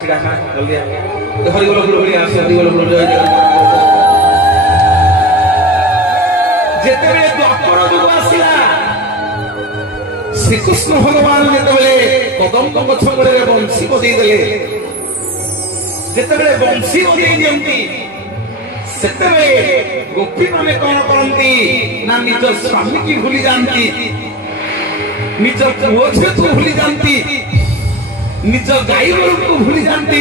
श्रीकृष्ण भगवान जिते कदम्ब गछ मूल बंशी बजे जिते बंशी बजे दिखती गोपी मैंने कौन करती ना निज स्वामी की भूली जाती निज पुओ झील को भूली जाती निज गाई गोरु को भूली जाती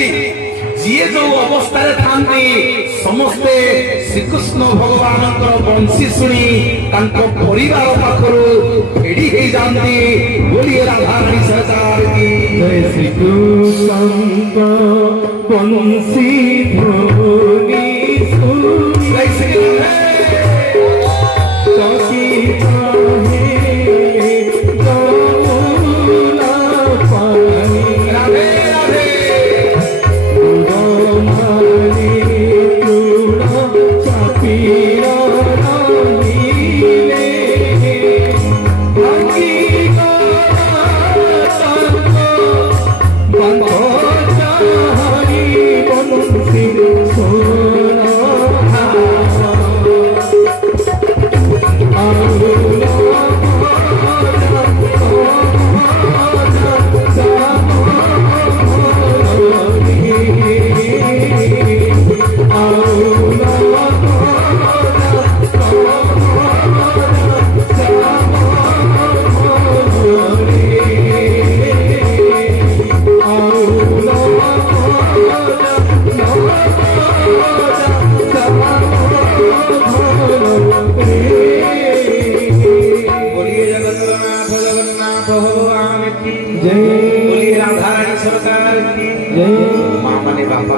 जी जो अवस्था थांती समस्ते श्रीकृष्ण भगवान बंशी शुणी परिवार पाखर फेड़ी हो जाती। बोलिए राधा रानी सरकार की जय। श्रीकृष्ण बंशी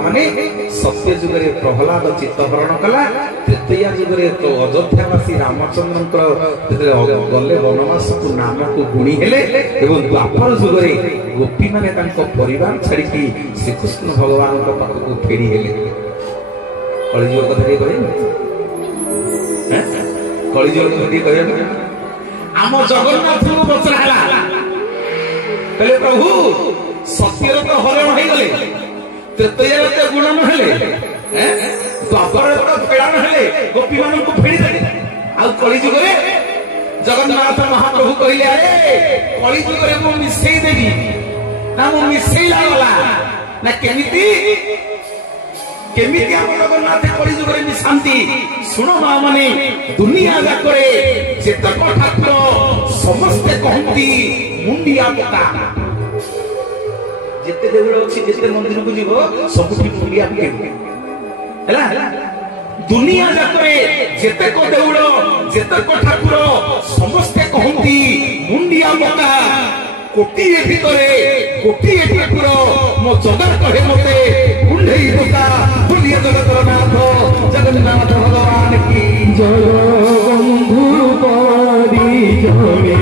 ध्वनि सत्य जुगे प्रहलाद चित्तहरण कला तृतीया जुगे तो अयोध्यावासी रामचंद्र गले वनवास को नाम को गुणी हेले द्वापर जुगे गोपी माने परिवार छाड़ी श्रीकृष्ण भगवान पाखक फेरी हेले। कलिजुग कथा कलिजुग कथा आम जगन्नाथ को पचरा प्रभु सत्यर तो हरण हो गले तृतीय गुणन हेले द्वापर फेड़ान हेले गोपी मान को फेड़ी देले कलिजुग जगन्नाथ महाप्रभु कहले अरे कलिजुग मु मिसई देवी ना मु मिसईला वाला ना केमिति केमिति हम जगन्नाथ कलिजुग मिशांति सुनो मां माने दुनिया जाकरे जेतक ठाकुर समस्ते कहंती मुंडिया पका जिते देवड़ अच्छी जिते मंदिर को जीव सबुठी मुंडिया हैला दुनिया जाकरे जेते को देवड़ जेते को ठाकुर समस्ते कहंती मुंडिया पका कोटिए भितरे कोटिए ठाकुर मो जगत कहे मते कुंडई पका बोलिए जगन्नाथ जगन्नाथ भगवान की जय। बंधु परी जड़े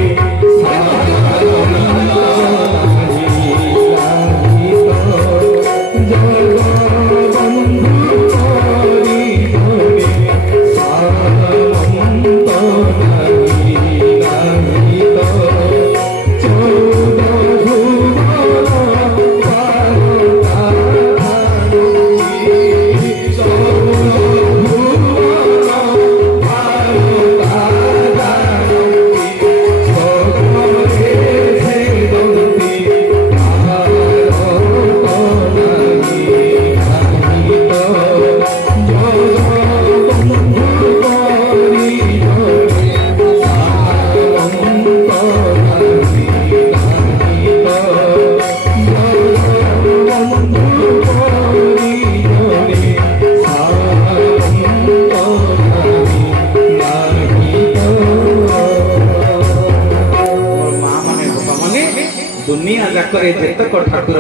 जेतक ठाकुर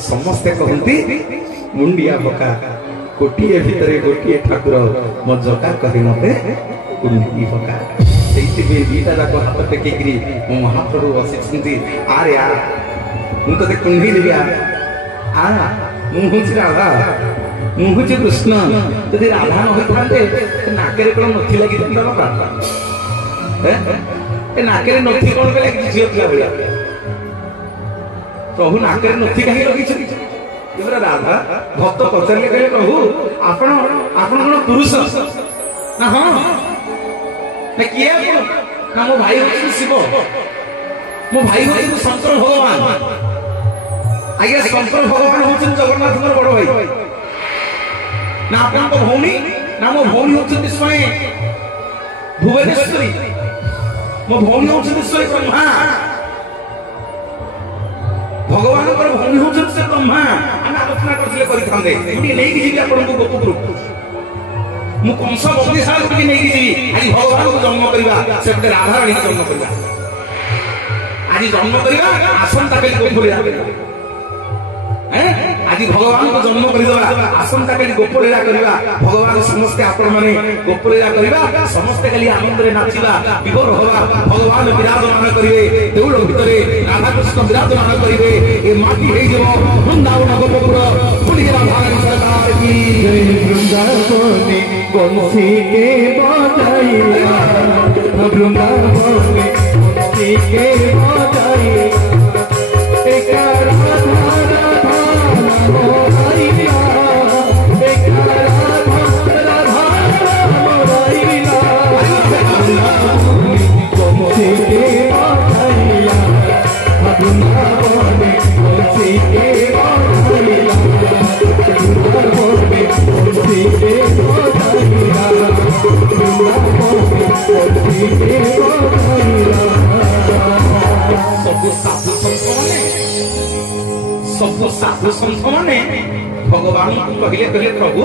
समस्ते कहती मुंडिया पका कोटिए भितरे गोटिए ठाकुर मो जगा कहे मते कुंडी पका दीटा जाक हाथ टेक मो महाप्रभु बसी आरे आ मुझे कुंडी देवी आ मुझे राधा मुझे कृष्ण जदि राधा न नाके कौन नथी लगी नाके नथी कौन झील था भाया प्रभु नाक नथी कहीं लगी राधा भक्त पचारे कहे प्रभु आपण आपण कौन पुरुष ना हाँ ना किए ना मो भाई हूँ शिव मो भाई हूँ शंकर भगवान आज्ञा शंकर भगवान हूँ जगन्नाथ बड़ भाई ना आपण भौणी ना मो भौणी हूँ स्वयं भुवनेश्वरी मो भौणी हूँ स्वयं ब्रह्मा भगवान भौणी हूँ से ब्रह्मा आम आलोचना करते गोपुर मु कंस बंदीशाला नहीं जी आज भगवान को जन्म करवा से राधा रानी जन्म करवा आज जन्म करवा आसंता कल गोपुर आज भगवान को जन्म करदेवा आसंता कल गोपुरीला करवा भगवान समस्ते आपण माने गोपुरीला करवा समस्ते खाली आनंद रे नाचिबा विभोर होवा भगवान विराजमान करिवे देउल भितरे राधा कृष्ण विराजमान करिवे ए माटी हे जब वृंदावन गोपुर फुली राधा रानी सरकार की जय वृंदावन बंसी के बजाइया वृंदावन बंसी के बजाइया एक राधा सब साधु संत माने भगवान को कहले कहले प्रभु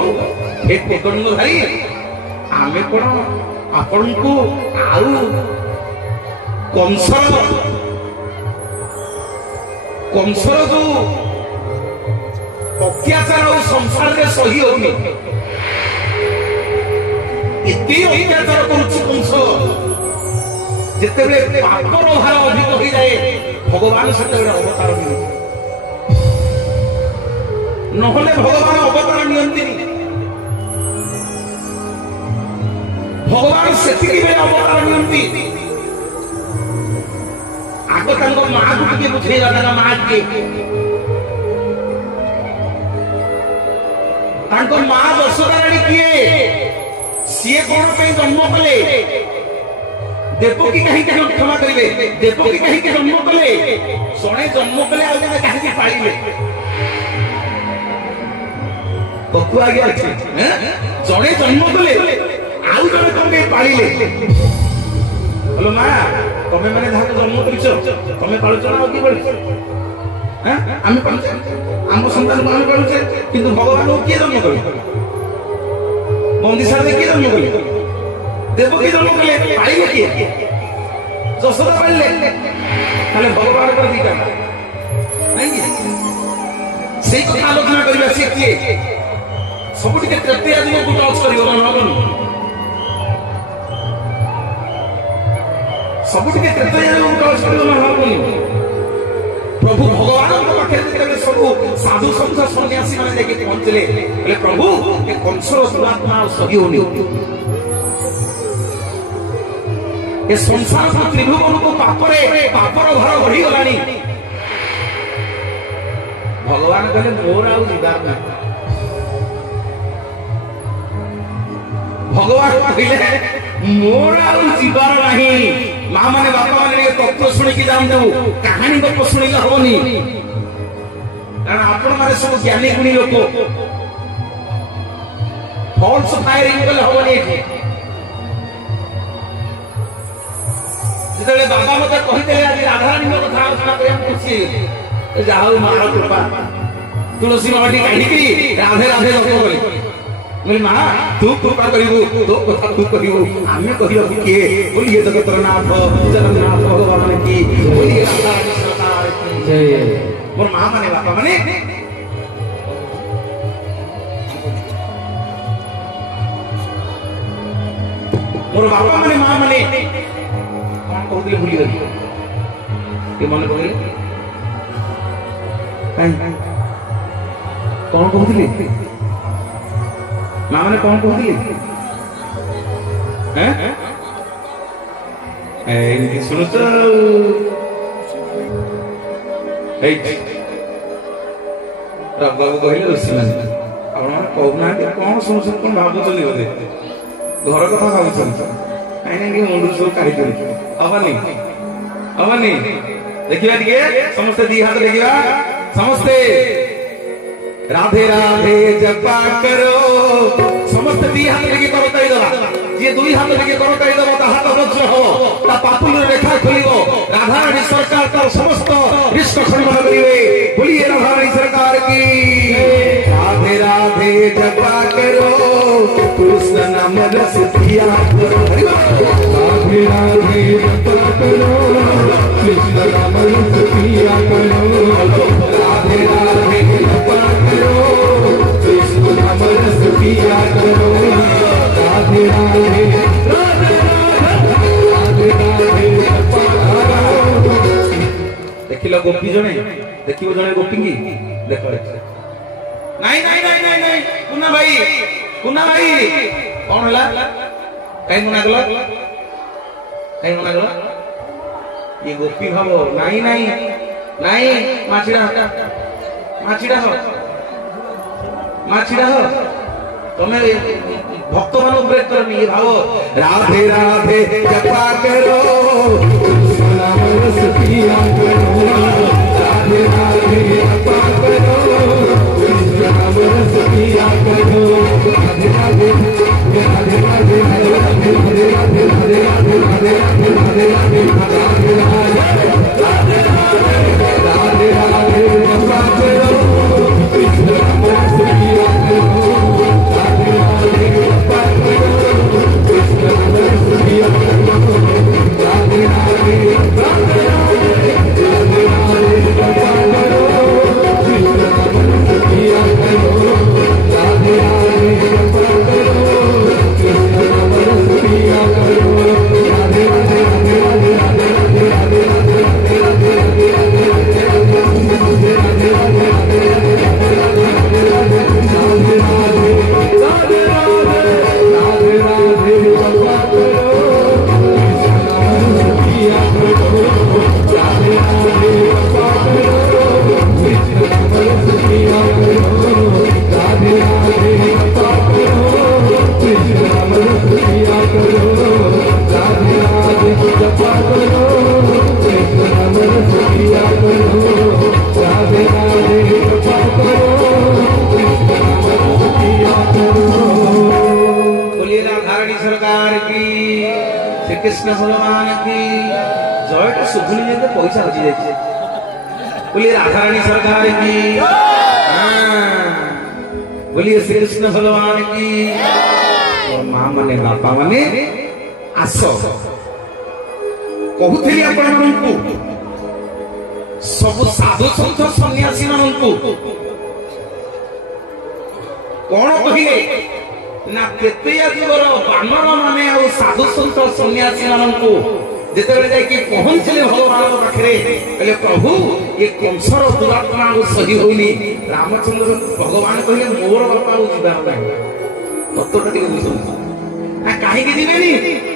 हे कोदंडधारी आमे कोन आपण को आउ कंसर जो अत्याचार और संसार रे सही होनी इति अत्याचार करूछि कंस जेतेबे पापर भार अधिक हो जाए भगवान सेतेबे अवतार नियो नहले भगवान अवतार नियंती भगवान सेतिकी बेले अवतार नियंती आगो तांको मां को के बुझेगा तांका मां के तांको मां यशोदा रानी किए सीए कोन पे जन्म कले देवकी कहीं कहीं क्षमा करिवे देवकी कहीं के जन्म कले सोने जन्म कले आ जने कहीं के पाळिले बकु आगे अच्छे जड़े जन्म कले आउ जड़े तुम पाले बोलो माँ तुम्हें मैंने जहाँ जन्म कर तुम्हें पालुच ना कि आम पालुचे आम सन्तान को आम पालुचे किंतु भगवान को किए जन्म कले बंदीशाला किए जन्म कले देवकी जन्म कले पाले किए यशोदा पाले ताले भगवान को दीटा नहीं से कथा आलोचना करबा से किए सबुटी के तृतीय दिन को टच करियो ना हबनी सबुटी के तृतीय दिन को टच करियो ना हबनी प्रभु भगवान को पाखे जेते सब साधु संत सन्यासी माने देखे पहुंचले बोले प्रभु ए कंसर दुरात्मा सही होनी ए संसार को त्रिभुवन को पापर घर बढ़ी गलानी भगवान कहले मोर आउ जीवार ना भगवान कहले मोर आउ जीवार नाही मां माने बापा माने तत्व सुनि कि जान दउ कहानी गप सुनिला होनी कारण आपण माने सब ज्ञानी गुणी लोक फॉल्स फायरिंग कले होनी जेतले बाबा मते कहितले आज राधा रानी कथा आलोचना करिया खुशी जाऊ मार कृपा तुलसी माटी काढी की राधे राधे लोक बोले बोले मां तू कृपा करिवु तो कथा तू करिवु आमे कहियो के बोलिए जगतर नाथ जगन्नाथ भगवान की बोलिए राधा रानी सरकार की जय मोर मां माने बापा माने मोर बापा माने मां माने कोन कहउले भूली गली के मन कहले कौन कहते माँ मैंने कौन कहते शुणु तो रघुबाबू कहले ऋषि मैंने आपण कहना कौन शुणुन कौन भावुचंदी बोधे घर कथा भावुचंदी कहीं मुंडू सब काढ़ी हबनी हबनी देखिए टे समस्ते दी हाथ देखिए समस्ते राधे राधे जपा करो समस्त दी हाथ लेके करताई दवा जे दुई हाथ लेके करताई दवा ता हाथ वज्र हो ता पापुल रेखा खोलिबो राधा रानी सरकार का समस्त विश्व सम्मान करिवे बोलिए राधा रानी सरकार की राधे राधे जपा करो कृष्ण नाम रस पिया करो राधे राधे जपा करो कृष्ण नाम रस पिया करो राधे राधे जपा करो कृष्ण नाम रस पिया करो राधे राधे राधे राधे जपा करो देखिल गोपी जने देखिबो जने गोपी की देखो नहीं नहीं नहीं नहीं नहीं कुना भाई कौन होला कहीं मना गला ये गोपी भाव नहीं नहीं नहीं माछिड़ा हो तुम्हें भक्त मान ब्रेक करनी ये भाव राधे राधे जपा करो नाम रस पिया करो राधे राधे जपा करो नाम रस पिया करो राधे राधे राधे राधे राधे राधे राधे राधे राधे राधे राधे राधे राधे राधे जपा करो कृष्ण नाम रस पिया करो राधे राधे जपा करो कृष्ण नाम रस पिया करो राधे राधे राधे राधे राधे जपा करो कृष्ण नाम रस पिया करो राधे राधे जपा करो कृष्ण नाम रस पिया करो राधे राधे राधे राधे राधे राधे राधे कृष्ण भगवान की जय तो सुधुनी जे पैसा हजी जाए बोलिए राधा रानी सरकार की बोलिए श्री कृष्ण भगवान की और माँ माने बापा माने आस कहूली आपण सब साधु संत सन्यासी मानू कौन कहिले ना केतया जीवर बानर माने आ साधु संत सन्यासी मानू जेतेबेले जाई पहुंचले भगवान पाखरे कहले प्रभु ये कंसर दुरात्मा सही होइनी रामचंद्र भगवान कहले मोर बापा जीवार नाही तत्वटा टिके बुझो ना काहे की जीवेनी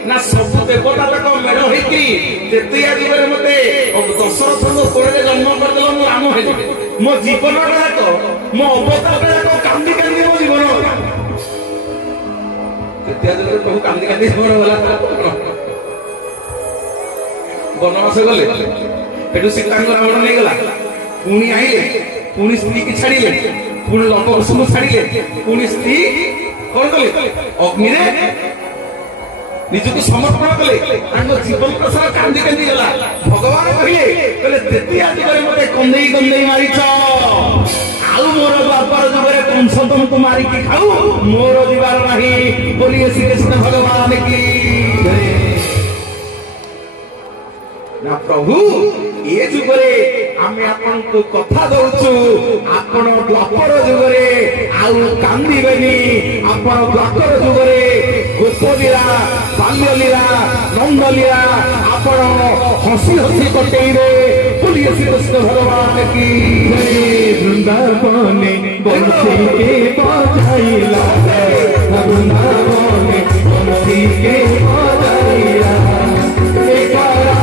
ना सब देवता तक मेढ़ होइकी केतया जीवर मते दशरथ को कोड़े जन्म कर देलो मो राम हे मो जीवन जाक मो अवतार जाक कांदी कांदी मो जीवन केतया जीवर प्रभु कांदी कांदी जीवन होला बनवास गले पेटू सीता रावण नहीं गला पुणी आइले पुणी स्त्री की छाड़िले पुणी लोक को छाड़िले पुणी स्त्री कौन कले अग्नि रे निजको समर्पण कले जीवन प्रसार कांदी कांदी गला भगवान कहले तेतिया जुगरे मते कंदेई कंदेई मारिछ आउ मोर बापर जुगरे कंस तुमको मारी की खाऊ मोर जीवार नाही बोलिए श्री कृष्ण भगवान की जय ना प्रभु ये जुगरे आमे आपन को कथा दउछु आपन द्वापर जुगरे आउ कांदीबेनी आपन द्वापर जुगरे गोपलीला बाल्यलीला नंदलीला आपन हसी हसी कटेइरे बोलिए श्री कृष्ण भगवान की जय वृंदावने बंसी के बजाइला वृंदावने बंसी के बजाइला एक राधा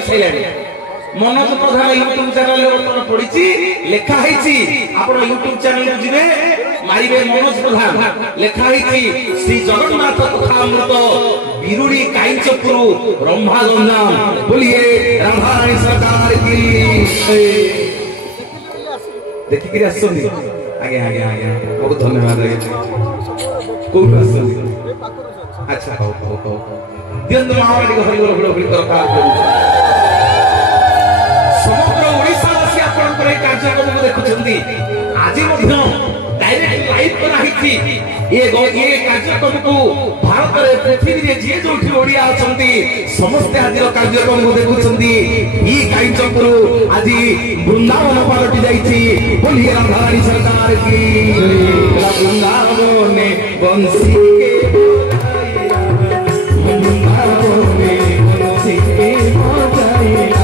କରି সাইলানি मनोज प्रधान यूट्यूब चैनल बर्तमान पड़ी लिखाही आप यूट्यूब चैनल जी मारे मनोज प्रधान लिखाही श्री जगन्नाथ कथामृत बिरुड़ी काईचपुर ब्रह्मा गंजाम बोलिए राधारानी सरकार की देखिक आगे आगे आगे बहुत धन्यवाद कौन अच्छा दिंद महामारी हरिगोल समग्र ओडिशावासी आपनकर ए कार्यक्रम को देखुछंती आज मध्य डायरेक्ट लाइव कराहिछि ये कार्यक्रम को भारत रे पृथ्वी रे जे जोठी ओडिया अछंती समस्त आजिर कार्यक्रम को देखुछंती ई काईचपुर आज वृंदावन पालटी जाईछि बोलिए राधारानी सरकार की वृंदावन ने बंसी के वृंदावन में बंसी के बजाइला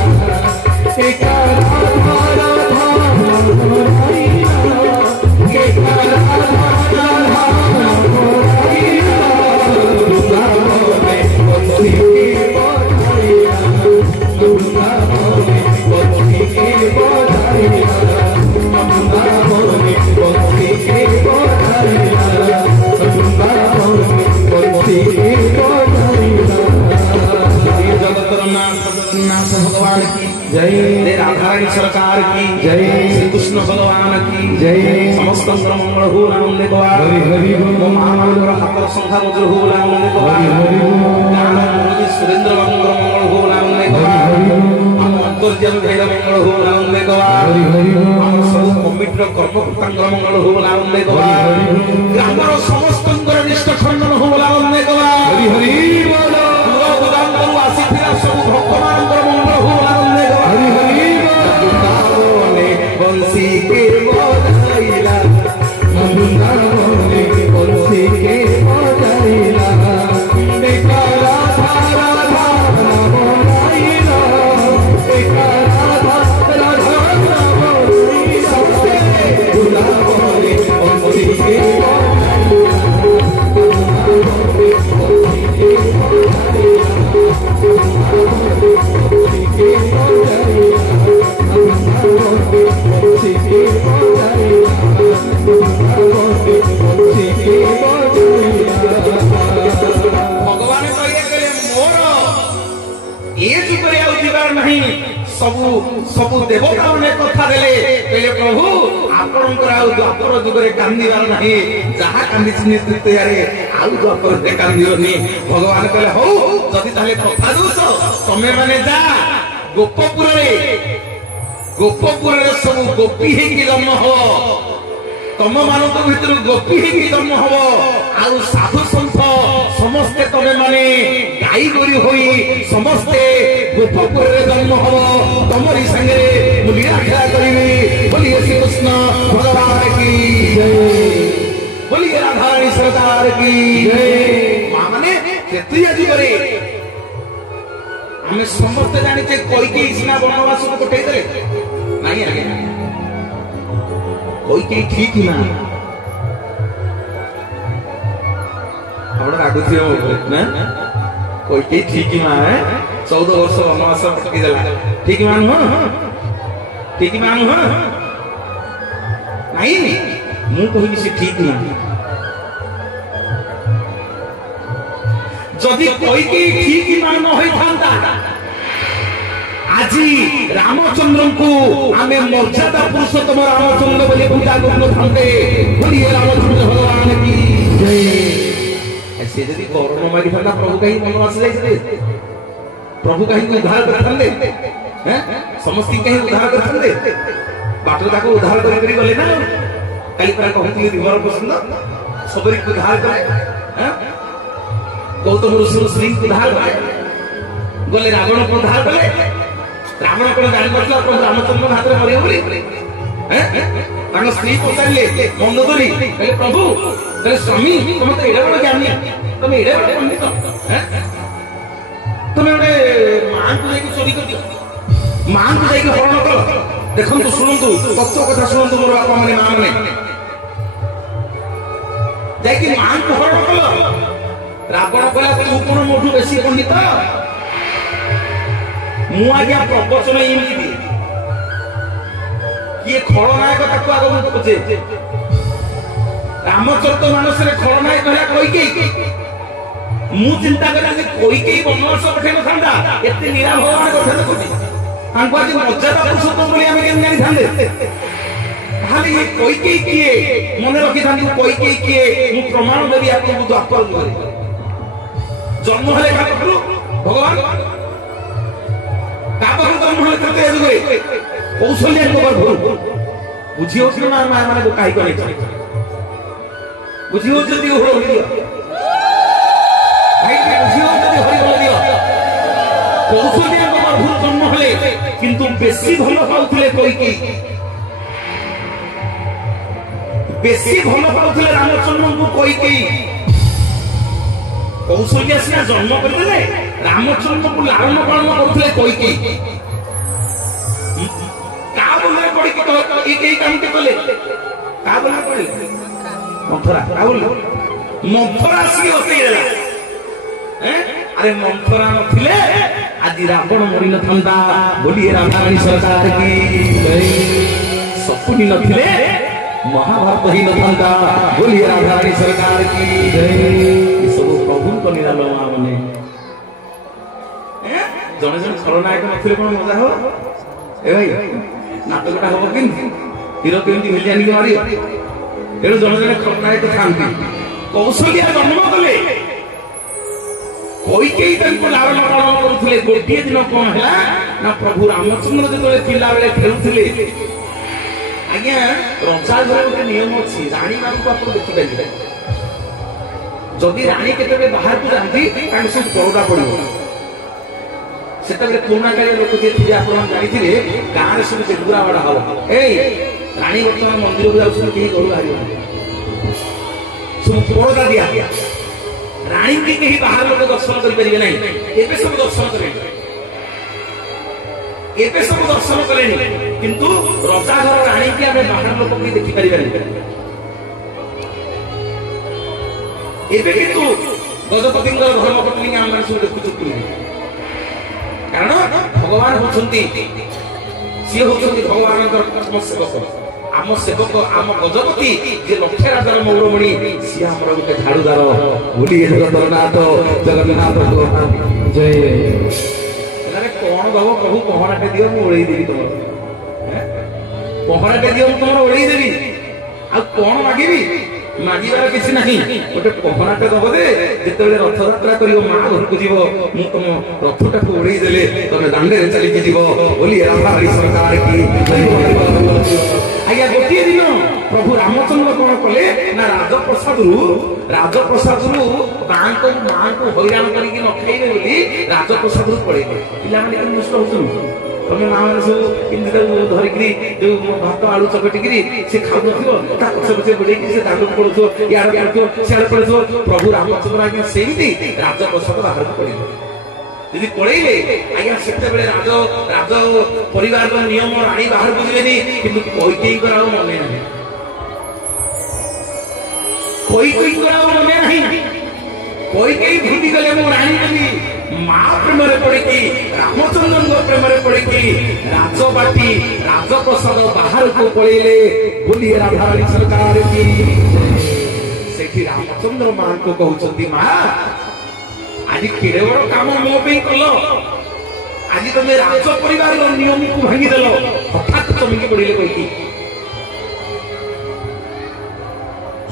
भगवान की जय राधारानी सरकार की जय श्री कृष्ण भगवान की जय समस्त मंगल हो नाम देखवार हरि हरि ओम महामंगल हाथ संख्या मुद्र हो नाम देखवार हरि हरि सुरेंद्र मंगल हो नाम देखवार हम अंतर्जन भेद मंगल हो नाम देखवार हरि हरि हम सब पवित्र कर्मकृतांग मंगल हो नाम देखवार ग्रामर समस्त निष्ठ खंडन हो नाम देखवार हरि हरि बोलो उदांतर आसी फिरा सब भक्तमानंकर मंगल हो नाम देखवार हरि हरि वृंदावने बंसी के बजाइला वृंदावने बंसी के बजाइला एक राधा राधा नाम गाइला एक राधा राधा नाम गाइला वृंदावने बंसी के भगवान नहीं सबु सबु देवता ने कथा देले कहले प्रभु आपनकर आउ द्वापर जुगरे कांदीबार नहीं जहा कांदी नेतृत्व यारे आउ द्वापर दे कांदीरनी भगवान कहले हो जदी ताले कथा दोस तमे माने जा गोपपुर रे सब गोपी हे कि जन्म हो तम मानक भीतर गोपी हे कि जन्म हो आउ साधु संत समस्ते तमे माने गाई गोरी होई समस्ते गोपपुर रे जन्म हो तमरी संगे मुलिया खेला करिवि बोलिए श्री कृष्ण भगवान की जय बोलिए राधारानी सरकार की जय माने केतिया जीवरे हमें समस्त जाने जे कोई के इसना वनवास को पठे देले नहीं आगे कोई के ठीक ना हमरा आगु थियो ना कोई के ठीक ना है 14 वर्ष वनवास पठे देला ठीक मान हो नहीं मु कहबी से ठीक ना जदि कोई के ठीक मान होई थांता आजी रामचंद्र को आमे मर्यादा पुरुषोत्तम रामचंद्र बोले पूजा करनो थांते बोलिए रामचंद्र भगवान की जय ऐसे यदि गौरव मारी थांता प्रभु कहीं वनवास जाइते प्रभु कहीं उद्धार करथांते हैं समस्त कहीं उद्धार करथांते बाटो ताको उद्धार करी गले ना काली पर कहथि दिवर पसंद सबरी को उद्धार करे हैं गौतम ऋषि श्री को उद्धार करे गले रावण को उद्धार करे रावण को जान पड़ला प्रभु रामचंद्र हाथ में मरियो बोली हैं ताको स्त्री पचारले मन धरी कहले प्रभु तेरे स्वामी तुम तो एडा बड़ ज्ञानी तुम एडा बड़ पंडित हैं तुम एडे मां को लेके चोरी कर दियो मां को लेके हरण कर देखंतु सुनंतु तत्व कथा सुनंतु मोर बापा माने मां माने जाई मां को हरण कर रावण कहला तू कोन मोठू बेसी पंडित ମୁଁ ଆଜ୍ଞା ପ୍ରବଚନ ଏମିତି ଦିଏ କିଏ ଖଳନାୟକ ତାକୁ ଆଗ ମୁଁ ଖୋଜେ। ରାମଚରିତ ମାନସରେ ଖଳନାୟକ ହେଲା କୈକେୟୀ। ମୁଁ ଚିନ୍ତା କରେ ଆଜି କୈକେୟୀ ବନବାସ ପଠେଇ ନଥାନ୍ତା ଏତେ ନୀଳା ଭଗବାନ କଥା ଦେଖୁଛି ତାଙ୍କୁ ଆଜି ମର୍ଯ୍ୟାଦା ପୁରୁଷୋତ୍ତମ ବୋଲି ଆମେ କେମିତି ଜାଣିଥାନ୍ତେ? ତାହେଲେ ଇଏ କୈକେୟୀ କିଏ ମନେ ରଖିଥାନ୍ତୁ। କୈକେୟୀ କିଏ ମୁଁ ପ୍ରମାଣ ଦେବି ଆପଣଙ୍କୁ ଦ୍ୱାପର ଯୁଗରେ। ଜନ୍ମ ହେଲେ କାହା ପାଖରୁ? ଭଗବାନ। କାହା ପାଖରୁ ଜନ୍ମ ହେଲେ ତ୍ରେତୟା ଯୁଗରେ? କୌଶଲ୍ୟାଙ୍କ ପାଖରୁ। ବୁଝି ହଉଛି ନା ମାନେ କାହିଁ କଲେ ବୁଝି ହଉଛି ଯଦି ହୋ ଦିଅ ବୁଝି ହଉଛି ଯଦି ହରିବଲ ଦିଅ। କୌଶଲ୍ୟାଙ୍କ ପାଖରୁ ଜନ୍ମ ହେଲେ କିନ୍ତୁ ବେଶୀ ଭଲ ପାଉଥିଲେ କୈକେୟୀ। ବେଶୀ ଭଲ ପାଉଥିଲେ ରାମଚନ୍ଦ୍ରଙ୍କୁ କୈକେୟୀ। କୌଶଲ୍ୟା ସିନା ଜନ୍ମ କରିଦେଲେ ରାମଚନ୍ଦ୍ରଙ୍କୁ ଲାଳନ ପାଳନ କରୁଥିଲେ କୈକେୟୀ। କାହା ବୋଲରେ ପଡିକି ଏଇ କାମଟି କଲେ? କାହା ବୋଲରେ ପଡିଲେ? ମନ୍ଥରା। କାହା ବୋଲରେ? ମନ୍ଥରା ଆସିକି ବସେଇ ଦେଲା। ଆରେ ମନ୍ଥରା ନଥିଲେ ଆଜି ରାବଣ ମରି ନଥାନ୍ତା ବୋଲି ରାଧାରାଣୀ ସରକାର କି। ଶକୁନି ନଥିଲେ ମହାଭାରତ ହେଇ ନଥାନ୍ତା ବୋଲି ରାଧାରାଣୀ ସରକାର କି। ସବୁ ପ୍ରଭୁଙ୍କ ନିରାଲମା ମାନେ। ଜଣେ ଜଣେ ଖଳନାୟକ ନଥିଲେ କଣ ମଜା ହବ? ଏ ଭାଇ ନାଟକଟା ହବ କେମିତି? ହିରୋ କେମିତି ଭିଲିଆନିକି ମାରିବ? ତେଣୁ ଜଣେ ଜଣେ ଖଳନାୟକ ଥାନ୍ତି। କୌଶଲ୍ୟା ଜନ୍ମ କଲେ କୈକେୟୀ ତାଙ୍କୁ ଲାଳନ ପାଳନ କରୁଥିଲେ। ଗୋଟିଏ ଦିନ କଣ ହେଲା ନା ପ୍ରଭୁ ରାମଚନ୍ଦ୍ର ଯେତେବେଳେ ପିଲାବେଳେ ଖେଳୁଥିଲେ ଆଜ୍ଞା ରଜା ଘରେ ଗୋଟେ ନିୟମ ଅଛି ରାଣୀ ମାନଙ୍କୁ ଆପଣ ଦେଖିପାରିବେ। ଯଦି ରାଣୀ କେତେବେଳେ ବାହାରକୁ ଯାଆନ୍ତି ତାଙ୍କ ସବୁ ପରଦା ପଡିବ। ସେତେବେଳେ ପୁରୁଣା କାଳିଆ ଲୋକ ଯିଏ ଥିବେ ଆପଣ ଜାଣିଥିବେ ଗାଁରେ ସବୁ ବେଗୁରା ବାଡା ହବ। ଏଇ ରାଣୀ ବର୍ତ୍ତମାନ ମନ୍ଦିରକୁ ଯାଉଛନ୍ତି କେହି ଘରୁ ବାହାରିବ ସବୁ ପରଦା ଦିଆ। ରାଣୀକି କେହି ବାହାର ଲୋକ ଦର୍ଶନ କରିପାରିବେ ନାହିଁ। ଏବେ ସବୁ ଦର୍ଶନ କଲେଣି। ଏବେ ସବୁ ଦର୍ଶନ କଲେଣି କିନ୍ତୁ ରଜା ଘର ରାଣୀକି ଆମେ ବାହାର ଲୋକ କେହି ଦେଖିପାରିବାନି। ଏବେ କିନ୍ତୁ ଗଜପତିଙ୍କର ଧର୍ମପତ୍ନୀ ଆମେ ସବୁ ଦେଖୁଛୁ। କାରଣ ଭଗବାନ ହଉଛନ୍ତି ସିଏ ହଉଛନ୍ତି ଭଗବାନଙ୍କର ସେବକ। ଆମ ସେବକ ଆମ ଗଜପତି ଯେ ଲକ୍ଷ୍ୟ ରାଜାର ମୌରମଣି ସିଏ ଆମର ଗୋଟେ ଝାଡୁଦାର ବୋଲି ଜଗନ୍ନାଥ ଜଗନ୍ନାଥ ଜୟ। କଣ ଦବ ପ୍ରଭୁ? ପହଁରାଟେ ଦିଅ ମୁଁ ଓଳେଇ ଦେବି ତମର। ପହଁରାଟେ ଦିଅ ମୁଁ ତମର ଓଳେଇ ଦେବି। ଆଉ କଣ ମାଗିବି? ମାଗିବାର କିଛି ନାହିଁ। ଗୋଟେ ପହଁରାଟେ ଦବ ଯେ ଯେତେବେଳେ ରଥଯାତ୍ରା କରିବ ମା ଘରକୁ ଯିବ ମୁଁ ତମ ରଥଟାକୁ ଓଳେଇ ଦେଲେ ତମେ ଦାଣ୍ଡରେ ଚାଲିକି ଯିବ ବୋଲି ରାଧାରାଣୀ ସରକାର କି। ଆଜ୍ଞା ଗୋଟିଏ ଦିନ ପ୍ରଭୁ ରାମଚନ୍ଦ୍ର କଣ କଲେ ନା ରାଜପ୍ରସାଦରୁ ମାଙ୍କୁ ହଇରାଣ କରିକି ନ ଖାଇବେ ବୋଲି ରାଜପ୍ରସାଦରୁ ପଳେଇଲେ। ପିଲାମାନେ କେମିତି ନଷ୍ଟ ହଉଛନ୍ତି? ତମେ ମା ମାନେ ସବୁ କେମିତି ତାକୁ ଧରିକିରି ଯୋଉ ଭାତ ଆଳୁ ଚକଟିକିରି ସେ ଖାଉନଥିବ ତା ପଛ ପଛେ ବୁଲେଇକି ସେ ଦାଣ୍ଡକୁ ପଡୁଥିବ ଇଆଡେ ପଡୁଥିବ ସିଆଡେ ପଡୁଥିବ। ପ୍ରଭୁ ରାମଚନ୍ଦ୍ର ଆଜ୍ଞା ସେମିତି ରାଜପ୍ରସାଦ ବାହାରକୁ ପଳେଇଲେ। ଯଦି ପଳେଇଲେ ଆଜ୍ଞା ସେତେବେଳେ ରାଜ ପରିବାରର ନିୟମ ରାଣୀ ବାହାରକୁ ଯିବେନି କିନ୍ତୁ କୈକେୟୀଙ୍କର ଆଉ ମନେ ନାହିଁ। କୈକେୟୀଙ୍କର ଆଉ ମନେ ନାହିଁ। କୈକେୟୀ ଭୁଲି ଗଲେ ମୁଁ ରାଣୀ ବୋଲି। ମା ପ୍ରେମରେ ପଡିକି ରାମଚନ୍ଦ୍ରଙ୍କ ପ୍ରେମରେ ପଡିକି ରାଜବାଟୀ ରାଜପ୍ରସାଦ ବାହାରକୁ ପଳେଇଲେ ବୋଲି ରାଧାରାଣୀ ସରକାର କି। ସେଠି ରାମଚନ୍ଦ୍ର ମାଙ୍କୁ କହୁଛନ୍ତି ମା ଆଜି କେଡେ ବଡ କାମ ମୋ ପାଇଁ କଲ। ଆଜି ତମେ ରାଜ ପରିବାରର ନିୟମକୁ ଭାଙ୍ଗିଦେଲ। ହଠାତ୍ ଚମକି ପଡିଲେ କୈକେୟୀ।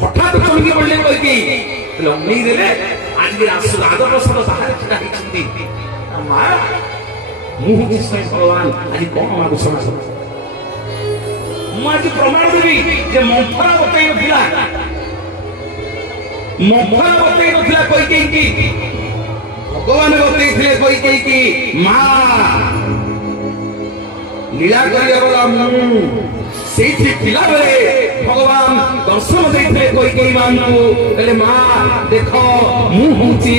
ହଠାତ୍ ଚମକି ପଡିଲେ କୈକେୟୀ। ଅନେଇ ଦେଲେ ଆଜି ରାଜପ୍ରସାଦ ବାହାରେ ଛିଡା ହେଇଛନ୍ତି। ମା ମୁଁ ହଉଛି ସ୍ୱୟଂ ଭଗବାନ। ଆଜି କଣ ମାଗୁ ସମାଜ? ମୁଁ ଆଜି ପ୍ରମାଣ ଦେବି ଯେ ମନ୍ଥରା ବତେଇ ନଥିଲା। ମନ୍ଥରା ବତେଇ ନଥିଲା କୈକେୟୀ କି। ଭଗବାନ ବତେଇଥିଲେ କୈକେୟୀ କି ମା ଲୀଳା କରିବାକୁ ମୁଁ ସେଇଠି ପିଲାବେଳେ ଭଗବାନ ଦର୍ଶନ ଦେଇଥିଲେ କୈକେୟୀ ମାନଙ୍କୁ। ହେଲେ ମା ଦେଖ ମୁଁ ହଉଛି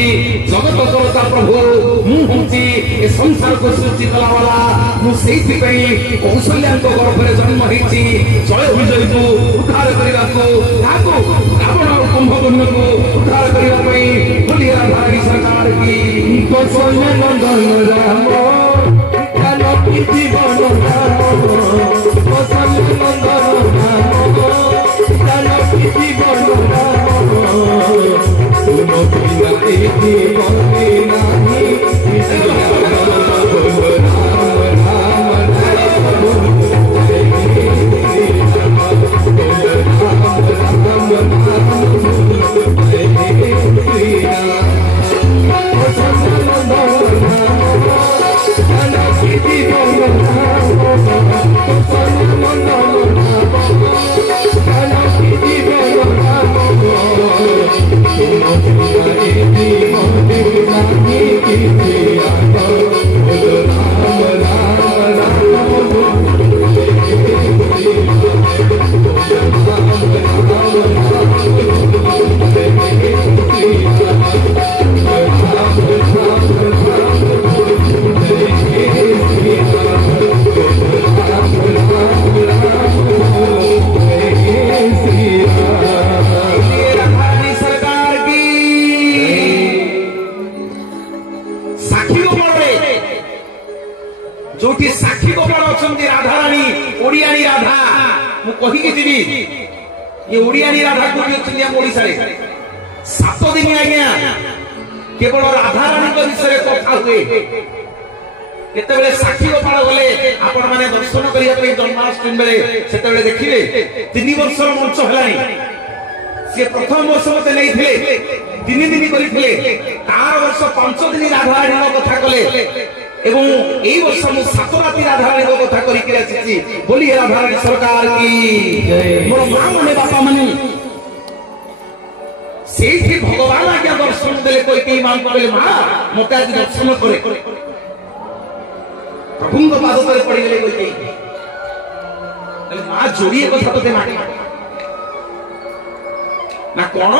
ଜଗତ କରତା ପ୍ରଭୁ। ମୁଁ ହଉଛି ଏ ସଂସାରକୁ ସୃଷ୍ଟି କଲା ବାଲା। ମୁଁ ସେଇଥିପାଇଁ କୌଶଲ୍ୟାଙ୍କ ଗର୍ଭରେ ଜନ୍ମ ହେଇଛି ଜୟ ବିଜୟକୁ ଉଦ୍ଧାର କରିବାକୁ, ତାକୁ ରାବଣ ଆଉ କୁମ୍ଭକର୍ଣ୍ଣକୁ ଉଦ୍ଧାର କରିବା ପାଇଁ ବୋଲି ରାଧାରାଣୀ ସରକାର କି କୌଶଲ୍ୟ ନନ୍ଦନ ରାମ केवल राधा रानी विषय कथा हुए केतबेले साक्षी गोपाल गले आपण माने दर्शन करिया पे जन्माष्टमी बेले सेतबेले देखिबे 3 वर्ष मंच हलानी से प्रथम वर्ष मते नै थिले 3 दिन करिथिले तार वर्ष 5 दिन राधा रानी कथा कले एवं एई वर्ष मु 7 राति राधा रानी कथा करि के आछि बोली राधा रानी सरकार की जय मोर मां माने बापा माने सेठी भगवान आज्ञा दर्शन देले कोई कई मान पड़े मां मते आज दर्शन करे प्रभु को पाद तले पड़ी गले कोई कई मां जोड़िए कथा तो दे माटी ना कोन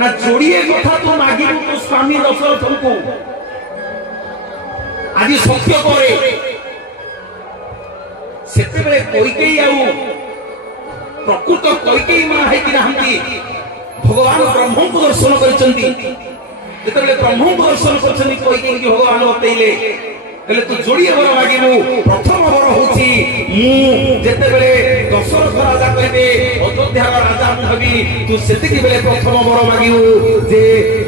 ना जोड़िए कथा तो मागी तो स्वामी दशरथ को आज सत्य करे सेते बेले कोई कई आउ प्रकृत कोई कई मां है कि नाहंती भगवान ब्रह्म को दर्शन करचंती जेतबेले ब्रह्म को दर्शन करचंती कोई कि भगवान बतैले कहले तू जोड़िए बर मागिबू प्रथम बर होची मु जेतबेले दशरथ राजा कहबे अयोध्या राजा हबी तू सेति कि बेले प्रथम बर मागिबू जे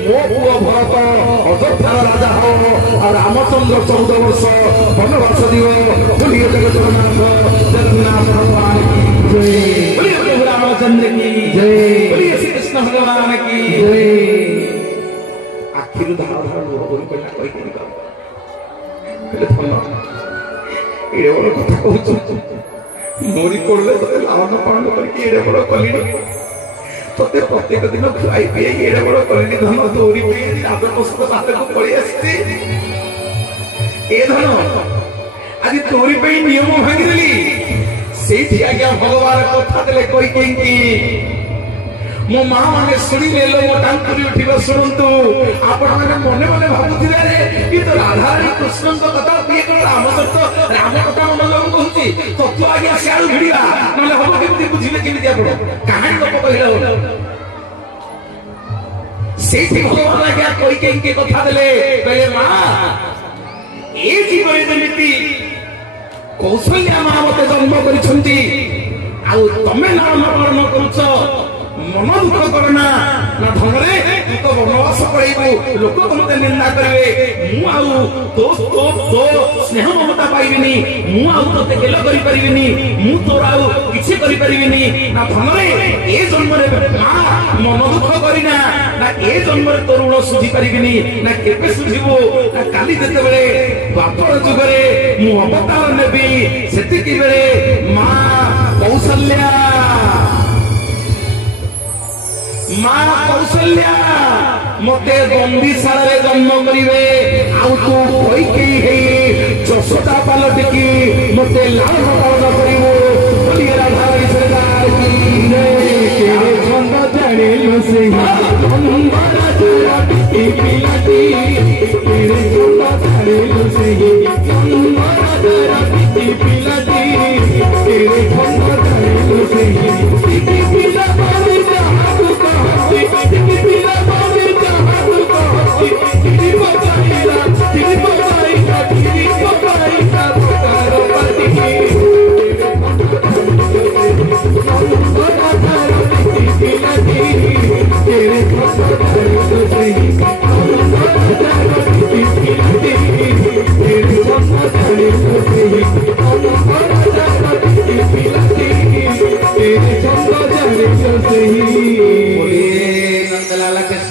मो पुओ भरत अयोध्या राजा हो और रामचंद्र 14 वर्ष वनवास दियो बोलिए जगन्नाथ भगवान की जय बोलिए प्रभु रामचंद्र की जय बोलिए श्री कृष्ण भगवान की जय आखिर धार धार बोल पड़ा कोई नहीं कर पहले थोड़ा एड़े बड़ कथा कहू मोरी पड़ले तो लावन पान करके एड़े बड़ कली तोते प्रत्येक दिन खाई पी एड़े बड़ कली धन दौरी पड़ी रात पशु साथ को पड़ी आसी ए धन आज तोरी पे नियम भांगी देली सेठी आज्ञा भगवान कथा देले कोई केंकी मो मां माने सुनी लेलो मो टांकुरी उठिबो सुनंतु आपण माने मने मने भाबुथिले रे कि तो राधा रानी कृष्ण को कथा किए कर रामचंद्र राम कथा मन लोग कहूची तत्व आज्ञा सियाल भिड़िया नले हबो केमति बुझिले केमति आपण कहानी लोक कहिला सेठी भगवान आज्ञा कोई केंकी कथा देले कहले मां ए जीवन जेमिति कौशल्या मां मते जन्म करिसंती आउ तमे नाम करुछ मन दुख करना ना ढंगरे तू तो वनवास पड़ेबू लोक मते निंदा करिवे मु आउ तो तो तो स्नेह ममता पाइबिनी मु आउ तते गेल करि परिबिनी मु तोर आउ किछि करि परिबिनी ना ढंगरे ए जन्म रे मां मन दुख करिना ना ए जन्म रे तोर ऋण सुझी परिबिनी ना केबे सुझिबो ना काली जते बेले बापर जुगरे मु अवतार नेबी सेति कि बेले मां कौशल्या मां कौशल्या मते गंभीरशाला रे जन्म करिवे आउ तू कोई के हे जसोदा पालटिकी मते लाल पालन करिवो बोलिए राधा रानी सरकार की केरे छंद जानिलु से अंबारा चूड़ा टी पिलाटी केरे छंद जानिलु से अंबारा चूड़ा टी पिलाटी केरे छंद जानिलु से टी पिला पावे Tiri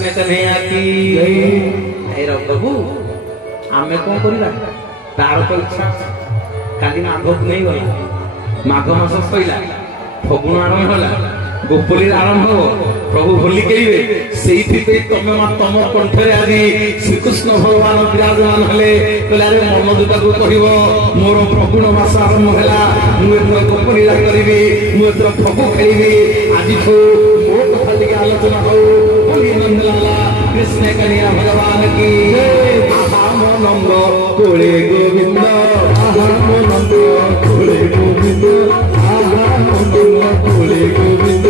कृष्ण कन्हैया की जय। प्रभु आमे कौन करवा तार तो इच्छा काली माघ नहीं गला माघ मास सैला फगुण आरंभ होला गोपली आरंभ हो प्रभु होली कहिबे सेइथि तमे तम कंठरे आदि श्रीकृष्ण भगवान विराजमान हले कहले अरे मन दुटा को कहिबो मोर फगुण मास आरंभ होला मु एथर गोपली करिबी मु एथर फगु खेलिबी आजि ठो मो कथा लगे आलोचना हो होली नंदलाला कृष्ण कन्हैया भगवान की आहा मोनंद कोले गोविंद आहा मोनंद कोले गोविंद आहा मोनंद कोले गोविंद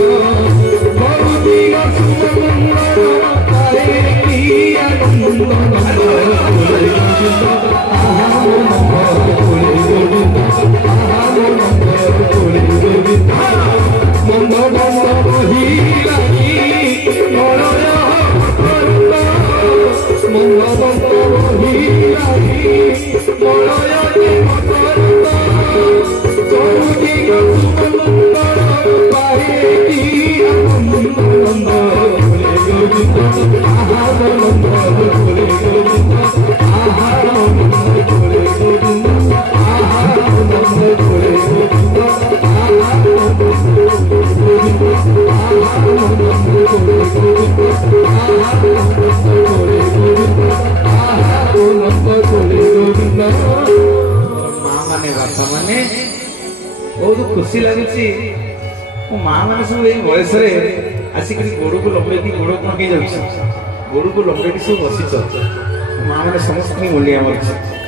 बहुत खुशी लगुच माँ मैंने सब ये बयस आसिक गोड़ को लंबे गोड़ कणके गोड़ को लंबे सब बसी माँ मैंने समस्त मूल्य मार